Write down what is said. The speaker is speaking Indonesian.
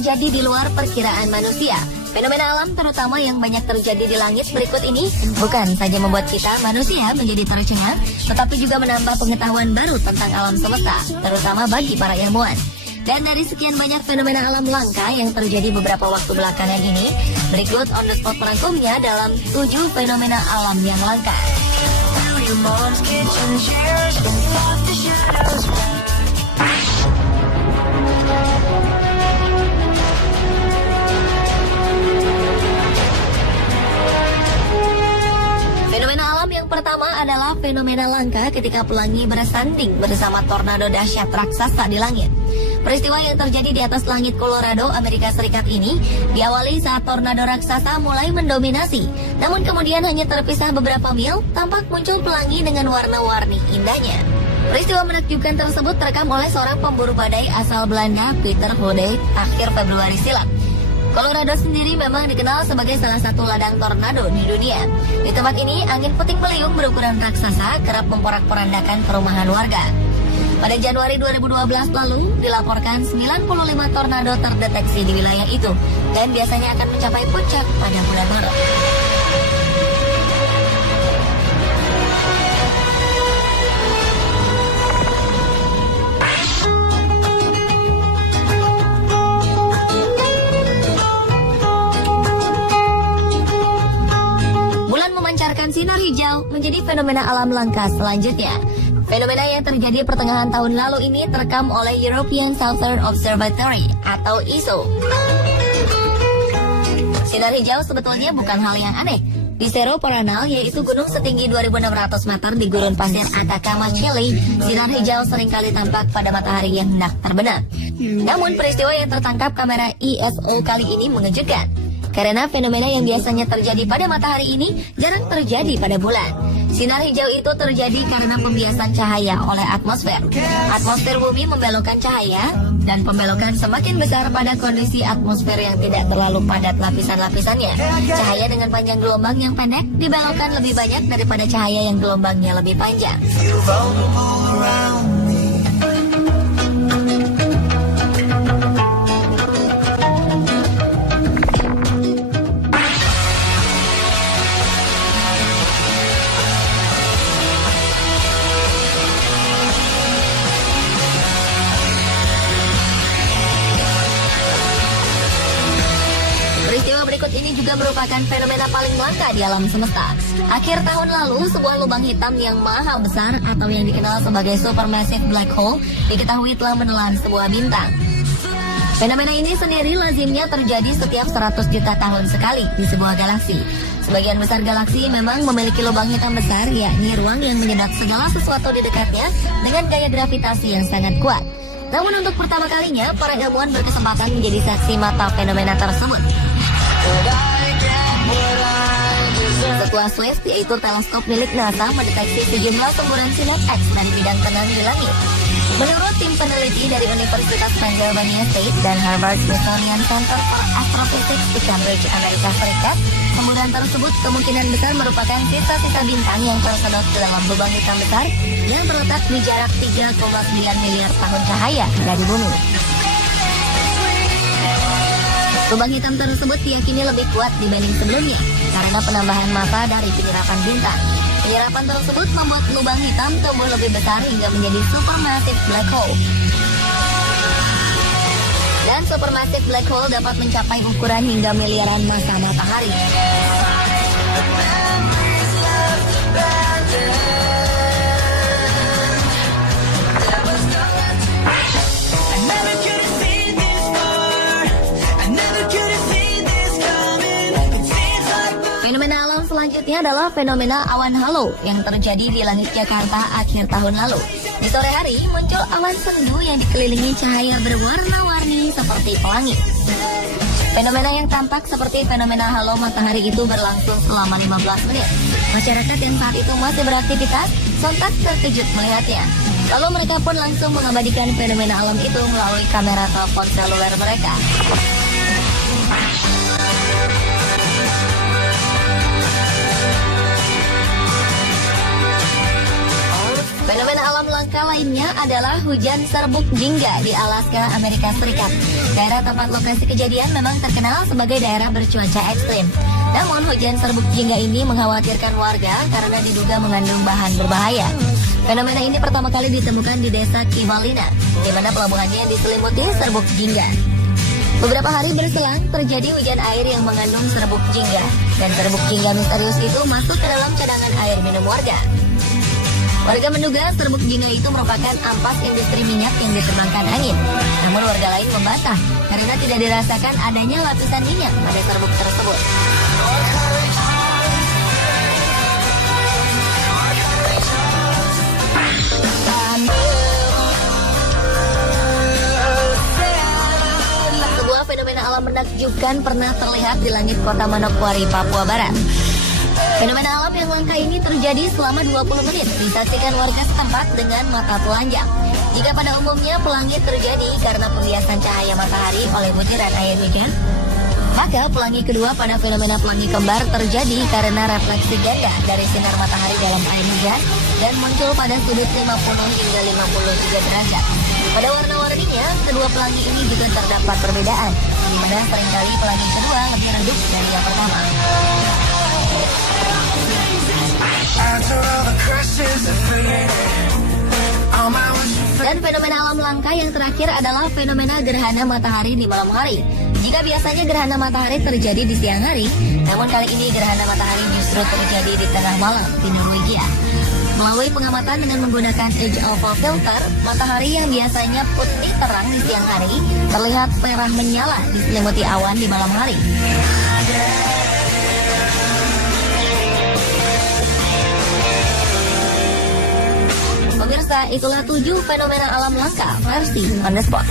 terjadi di luar perkiraan manusia. Fenomena alam terutama yang banyak terjadi di langit berikut ini bukan saja membuat kita manusia menjadi tercengang, tetapi juga menambah pengetahuan baru tentang alam semesta, terutama bagi para ilmuwan. Dan dari sekian banyak fenomena alam langka yang terjadi beberapa waktu belakangan ini, berikut on the spot merangkumnya dalam 7 fenomena alam yang langka. Fenomena alam yang pertama adalah fenomena langka ketika pelangi bersanding bersama tornado dahsyat raksasa di langit. Peristiwa yang terjadi di atas langit Colorado, Amerika Serikat ini diawali saat tornado raksasa mulai mendominasi. Namun kemudian hanya terpisah beberapa mil, tampak muncul pelangi dengan warna-warni indahnya. Peristiwa menakjubkan tersebut terekam oleh seorang pemburu badai asal Belanda, Peter Hode, akhir Februari silam. Colorado sendiri memang dikenal sebagai salah satu ladang tornado di dunia. Di tempat ini, angin puting beliung berukuran raksasa kerap memporak-porandakan perumahan warga. Pada Januari 2012 lalu, dilaporkan 95 tornado terdeteksi di wilayah itu, dan biasanya akan mencapai puncak pada bulan Maret. Bulan memancarkan sinar hijau menjadi fenomena alam langka selanjutnya. Fenomena yang terjadi pertengahan tahun lalu ini terekam oleh European Southern Observatory atau ESO. Sinar hijau sebetulnya bukan hal yang aneh. Di Cerro Paranal, yaitu gunung setinggi 2.600 meter di gurun pasir Atacama, Chile, sinar hijau seringkali tampak pada matahari yang hendak terbenam. Namun peristiwa yang tertangkap kamera ESO kali ini mengejutkan. Karena fenomena yang biasanya terjadi pada matahari ini jarang terjadi pada bulan. Sinar hijau itu terjadi karena pembiasan cahaya oleh atmosfer. Atmosfer bumi membelokkan cahaya, dan pembelokan semakin besar pada kondisi atmosfer yang tidak terlalu padat lapisan-lapisannya. Cahaya dengan panjang gelombang yang pendek dibelokkan lebih banyak daripada cahaya yang gelombangnya lebih panjang. Berikut ini juga merupakan fenomena paling langka di alam semesta. Akhir tahun lalu, sebuah lubang hitam yang maha besar atau yang dikenal sebagai supermassive black hole diketahui telah menelan sebuah bintang. Fenomena ini sendiri lazimnya terjadi setiap 100 juta tahun sekali di sebuah galaksi. Sebagian besar galaksi memang memiliki lubang hitam besar, yakni ruang yang menyedot segala sesuatu di dekatnya dengan gaya gravitasi yang sangat kuat. Namun untuk pertama kalinya, para ilmuwan berkesempatan menjadi saksi mata fenomena tersebut. Sebuah SWIFT, yaitu teleskop milik NASA, mendeteksi sejumlah semburan sinar X dari bidang tenang di langit. Menurut tim peneliti dari Universitas Pennsylvania State dan Harvard Smithsonian Center for Astrophysics di Cambridge, Amerika Serikat, semburan tersebut kemungkinan besar merupakan sisa-sisa bintang yang tersedot ke dalam lubang hitam besar yang terletak di jarak 3,9 miliar tahun cahaya dari bumi. Lubang hitam tersebut diyakini lebih kuat dibanding sebelumnya karena penambahan massa dari penyerapan bintang. Penyerapan tersebut membuat lubang hitam tumbuh lebih besar hingga menjadi supermassive black hole. Dan supermassive black hole dapat mencapai ukuran hingga miliaran massa matahari. Fenomena alam selanjutnya adalah fenomena awan halo yang terjadi di langit Jakarta akhir tahun lalu. Di sore hari muncul awan sendu yang dikelilingi cahaya berwarna-warni seperti pelangi. Fenomena yang tampak seperti fenomena halo matahari itu berlangsung selama 15 menit. Masyarakat yang saat itu masih beraktivitas sontak terkejut melihatnya. Lalu mereka pun langsung mengabadikan fenomena alam itu melalui kamera telepon seluler mereka. Fenomena alam langka langka lainnya adalah hujan serbuk jingga di Alaska, Amerika Serikat. Daerah tempat lokasi kejadian memang terkenal sebagai daerah bercuaca ekstrim. Namun hujan serbuk jingga ini mengkhawatirkan warga karena diduga mengandung bahan berbahaya. Fenomena ini pertama kali ditemukan di desa Kivalina, di mana pelabuhannya diselimuti serbuk jingga. Beberapa hari berselang, terjadi hujan air yang mengandung serbuk jingga, dan serbuk jingga misterius itu masuk ke dalam cadangan air minum warga. Warga menduga serbuk jingga itu merupakan ampas industri minyak yang diterbangkan angin. Namun warga lain membantah karena tidak dirasakan adanya lapisan minyak pada serbuk tersebut. Sebuah fenomena alam menakjubkan pernah terlihat di langit kota Manokwari, Papua Barat. Fenomena alam yang langka ini terjadi selama 20 menit, disaksikan warga setempat dengan mata telanjang. Jika pada umumnya pelangi terjadi karena pembiasan cahaya matahari oleh butiran air hujan, maka pelangi kedua pada fenomena pelangi kembar terjadi karena refleksi ganda dari sinar matahari dalam air hujan dan muncul pada sudut 50 hingga 53 derajat. Pada warna-warninya, kedua pelangi ini juga terdapat perbedaan, di mana seringkali pelangi kedua lebih redup dari yang pertama. Dan fenomena alam langka yang terakhir adalah fenomena gerhana matahari di malam hari. Jika biasanya gerhana matahari terjadi di siang hari, namun kali ini gerhana matahari justru terjadi di tengah malam di Norwegia. Melalui pengamatan dengan menggunakan Edge of Filter, matahari yang biasanya putih terang di siang hari terlihat merah menyala diselimuti awan di malam hari. Pemirsa, itulah 7 fenomena alam langka versi On The Spot.